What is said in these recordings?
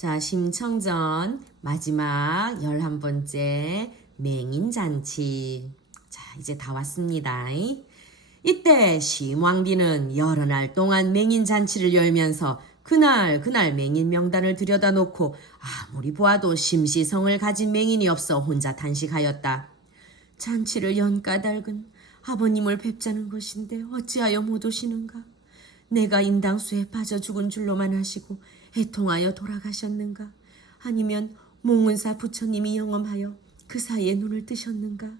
자, 심청전 마지막 11번째 맹인잔치. 자, 이제 다 왔습니다. 이때 심왕비는 여러 날 동안 맹인잔치를 열면서 그날 그날 맹인 명단을 들여다 놓고 아무리 보아도 심시성을 가진 맹인이 없어 혼자 단식하였다. 잔치를 연 까닭은 아버님을 뵙자는 것인데 어찌하여 못 오시는가? 내가 인당수에 빠져 죽은 줄로만 하시고 애통하여 돌아가셨는가? 아니면 몽은사 부처님이 영험하여 그 사이에 눈을 뜨셨는가?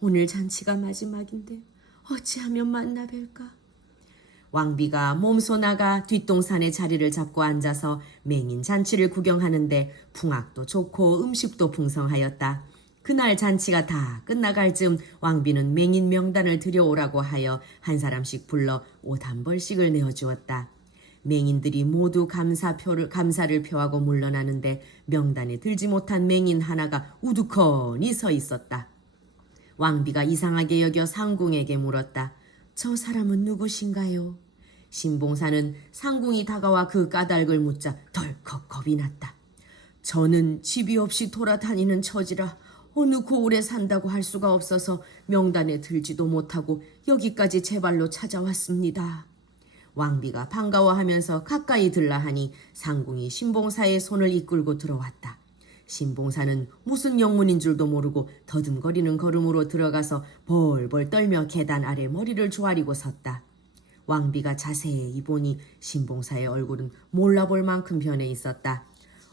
오늘 잔치가 마지막인데 어찌하면 만나 뵐까? 왕비가 몸소 나가 뒷동산에 자리를 잡고 앉아서 맹인 잔치를 구경하는데 풍악도 좋고 음식도 풍성하였다. 그날 잔치가 다 끝나갈 즈음 왕비는 맹인 명단을 들여오라고 하여 한 사람씩 불러 옷 한 벌씩을 내어주었다. 맹인들이 모두 감사표를 감사를 표하고 물러나는데 명단에 들지 못한 맹인 하나가 우두커니 서 있었다. 왕비가 이상하게 여겨 상궁에게 물었다. 저 사람은 누구신가요? 신봉사는 상궁이 다가와 그 까닭을 묻자 덜컥 겁이 났다. 저는 집이 없이 돌아다니는 처지라 어느 고을에 산다고 할 수가 없어서 명단에 들지도 못하고 여기까지 제 발로 찾아왔습니다. 왕비가 반가워하면서 가까이 들라 하니 상궁이 신봉사의 손을 이끌고 들어왔다. 신봉사는 무슨 영문인 줄도 모르고 더듬거리는 걸음으로 들어가서 벌벌 떨며 계단 아래 머리를 조아리고 섰다. 왕비가 자세히 보니 신봉사의 얼굴은 몰라볼 만큼 변해 있었다.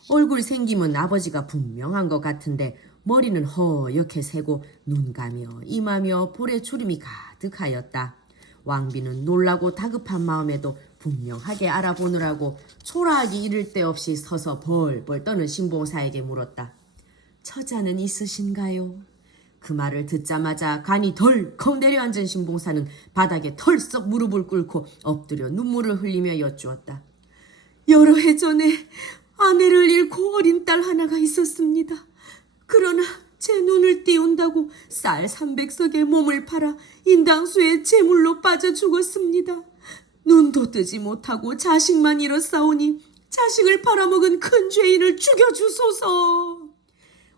얼굴 생김은 아버지가 분명한 것 같은데 머리는 허옇게 새고 눈가며 이마며 볼에 주름이 가득하였다. 왕비는 놀라고 다급한 마음에도 분명하게 알아보느라고 초라하기 이를 데 없이 서서 벌벌 떠는 신봉사에게 물었다. 처자는 있으신가요? 그 말을 듣자마자 간이 덜컥 내려앉은 신봉사는 바닥에 털썩 무릎을 꿇고 엎드려 눈물을 흘리며 여쭈었다. 여러 해 전에 아내를 잃고 어린 딸 하나가 있었습니다. 그러나 제 눈을 띄운다고 쌀 300석의 몸을 팔아 인당수에 제물로 빠져 죽었습니다. 눈도 뜨지 못하고 자식만 잃었사오니 자식을 팔아먹은 큰 죄인을 죽여주소서.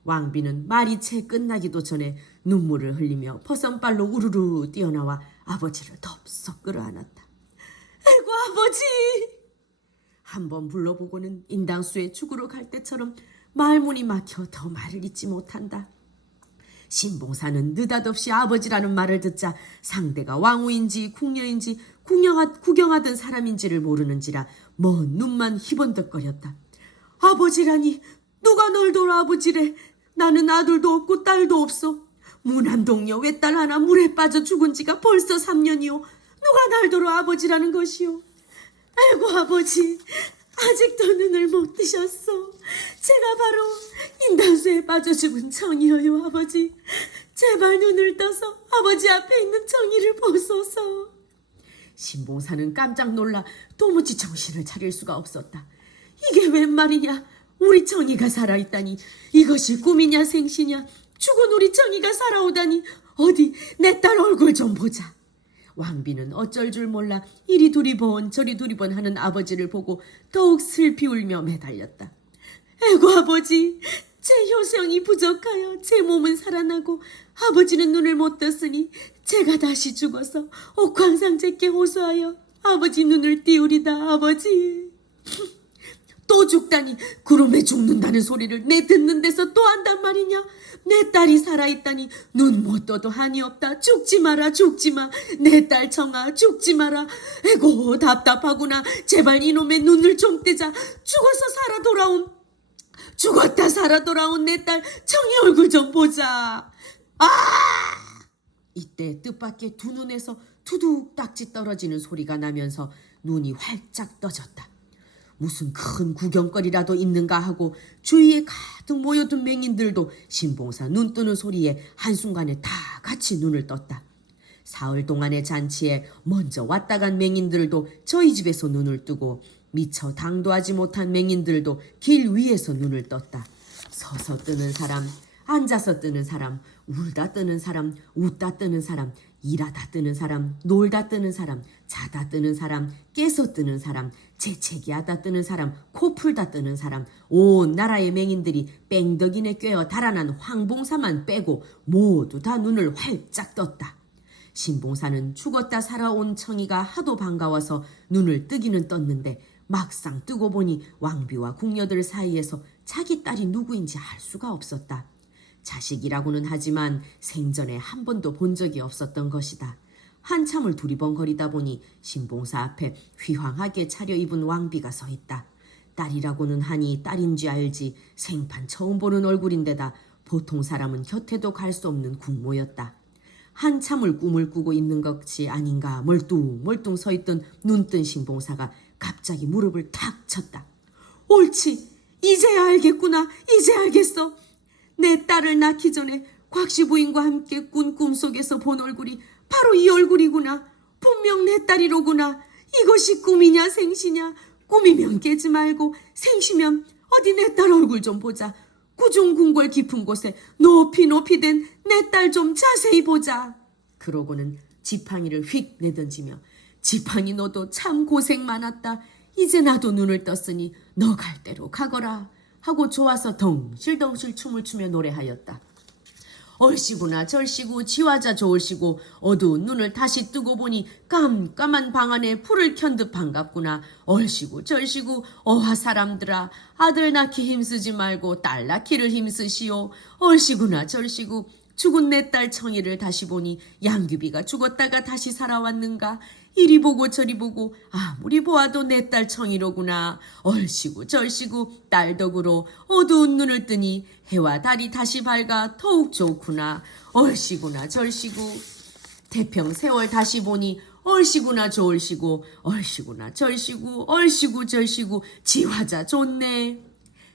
왕비는 말이 채 끝나기도 전에 눈물을 흘리며 퍼선발로 우르르 뛰어나와 아버지를 덥석 끌어안았다. 아이고 아버지! 한번 불러보고는 인당수에 죽으러 갈 때처럼 말문이 막혀 더 말을 잇지 못한다. 신봉사는 느닷없이 아버지라는 말을 듣자 상대가 왕후인지 궁녀인지 구경하, 구경하던 사람인지를 모르는지라 먼 눈만 희번덕거렸다. 아버지라니 누가 널 돌아 아버지래? 나는 아들도 없고 딸도 없어 무난동녀 외딸 하나 물에 빠져 죽은 지가 벌써 3년이요 누가 날 돌아 아버지라는 것이요 아이고 아버지 아직도 눈을 못 뜨셨어 제가 바로 빠져 죽은 청이여요 아버지 제발 눈을 떠서 아버지 앞에 있는 청이를 보소서. 신봉사는 깜짝 놀라 도무지 정신을 차릴 수가 없었다. 이게 웬 말이냐? 우리 청이가 살아있다니. 이것이 꿈이냐 생시냐? 죽은 우리 청이가 살아오다니. 어디 내 딸 얼굴 좀 보자. 왕비는 어쩔 줄 몰라 이리 두리번 저리 두리번 하는 아버지를 보고 더욱 슬피 울며 매달렸다. 에고 아버지, 제 효성이 부족하여 제 몸은 살아나고 아버지는 눈을 못 떴으니 제가 다시 죽어서 옥황상제께 호소하여 아버지 눈을 띄우리다 아버지. 또 죽다니 그놈의 죽는다는 소리를 내 듣는 데서 또 한단 말이냐? 내 딸이 살아있다니 눈 못 떠도 한이 없다. 죽지 마라 죽지 마 내 딸 청아 죽지 마라. 에고 답답하구나. 제발 이놈의 눈을 좀 떼자. 죽어서 살아 돌아온 죽었다 살아 돌아온 내 딸 청이 얼굴 좀 보자. 아! 이때 뜻밖의 두 눈에서 투둑 딱지 떨어지는 소리가 나면서 눈이 활짝 떠졌다. 무슨 큰 구경거리라도 있는가 하고 주위에 가득 모여든 맹인들도 신봉사 눈 뜨는 소리에 한순간에 다 같이 눈을 떴다. 사흘 동안의 잔치에 먼저 왔다 간 맹인들도 저희 집에서 눈을 뜨고 미처 당도하지 못한 맹인들도 길 위에서 눈을 떴다. 서서 뜨는 사람, 앉아서 뜨는 사람, 울다 뜨는 사람, 웃다 뜨는 사람, 일하다 뜨는 사람, 놀다 뜨는 사람, 자다 뜨는 사람, 깨서 뜨는 사람, 재채기하다 뜨는 사람, 코 풀다 뜨는 사람, 온 나라의 맹인들이 뺑덕이네 꿰어 달아난 황봉사만 빼고 모두 다 눈을 활짝 떴다. 신봉사는 죽었다 살아온 청이가 하도 반가워서 눈을 뜨기는 떴는데 막상 뜨고 보니 왕비와 궁녀들 사이에서 자기 딸이 누구인지 알 수가 없었다. 자식이라고는 하지만 생전에 한 번도 본 적이 없었던 것이다. 한참을 두리번거리다 보니 신봉사 앞에 휘황하게 차려입은 왕비가 서 있다. 딸이라고는 하니 딸인지 알지 생판 처음 보는 얼굴인데다 보통 사람은 곁에도 갈 수 없는 국모였다. 한참을 꿈을 꾸고 있는 것이 아닌가 멀뚱멀뚱 서 있던 눈뜬 신봉사가 갑자기 무릎을 탁 쳤다. 옳지. 이제야 알겠구나. 이제 알겠어. 내 딸을 낳기 전에 곽씨 부인과 함께 꾼 꿈속에서 본 얼굴이 바로 이 얼굴이구나. 분명 내 딸이로구나. 이것이 꿈이냐 생시냐. 꿈이면 깨지 말고 생시면 어디 내 딸 얼굴 좀 보자. 구중궁궐 깊은 곳에 높이 높이 된 내 딸 좀 자세히 보자. 그러고는 지팡이를 휙 내던지며 지팡이 너도 참 고생 많았다. 이제 나도 눈을 떴으니 너 갈 대로 가거라. 하고 좋아서 덩실덩실 춤을 추며 노래하였다. 얼씨구나 절씨구 지화자 좋을시고 어두운 눈을 다시 뜨고 보니 깜깜한 방 안에 불을 켠 듯 반갑구나 얼씨구 절씨구 어하 사람들아 아들 낳기 힘쓰지 말고 딸 낳기를 힘쓰시오 얼씨구나 절씨구 죽은 내 딸 청이를 다시 보니 양규비가 죽었다가 다시 살아왔는가? 이리 보고 저리 보고 아무리 보아도 내 딸 청이로구나. 얼씨구 절씨구 딸 덕으로 어두운 눈을 뜨니 해와 달이 다시 밝아 더욱 좋구나. 얼씨구나 절씨구. 태평 세월 다시 보니 얼씨구나 좋을시고 얼씨구나 절씨구. 얼씨구 절씨구. 지화자 좋네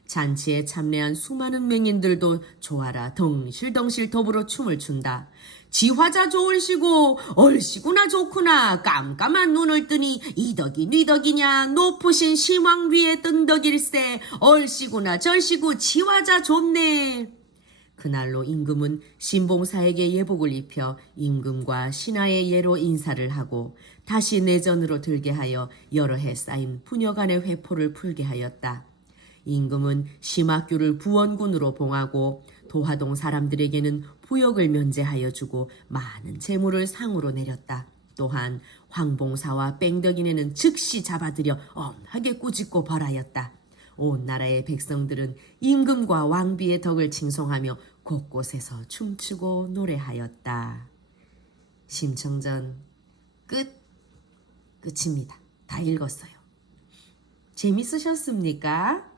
잔치에 참례한 수많은 맹인들도 좋아라 덩실덩실 더불어 춤을 춘다. 지화자 좋을시고 얼씨구나 좋구나 깜깜한 눈을 뜨니 이덕이 뉘덕이냐 높으신 심왕 위에 뜬 덕일세 얼씨구나 절씨구 지화자 좋네. 그날로 임금은 신봉사에게 예복을 입혀 임금과 신하의 예로 인사를 하고 다시 내전으로 들게 하여 여러 해 쌓인 부녀간의 회포를 풀게 하였다. 임금은 심학교를 부원군으로 봉하고 도화동 사람들에게는 부역을 면제하여 주고 많은 재물을 상으로 내렸다. 또한 황봉사와 뺑덕이네는 즉시 잡아들여 엄하게 꾸짖고 벌하였다. 온 나라의 백성들은 임금과 왕비의 덕을 칭송하며 곳곳에서 춤추고 노래하였다. 심청전 끝 끝입니다. 다 읽었어요. 재밌으셨습니까?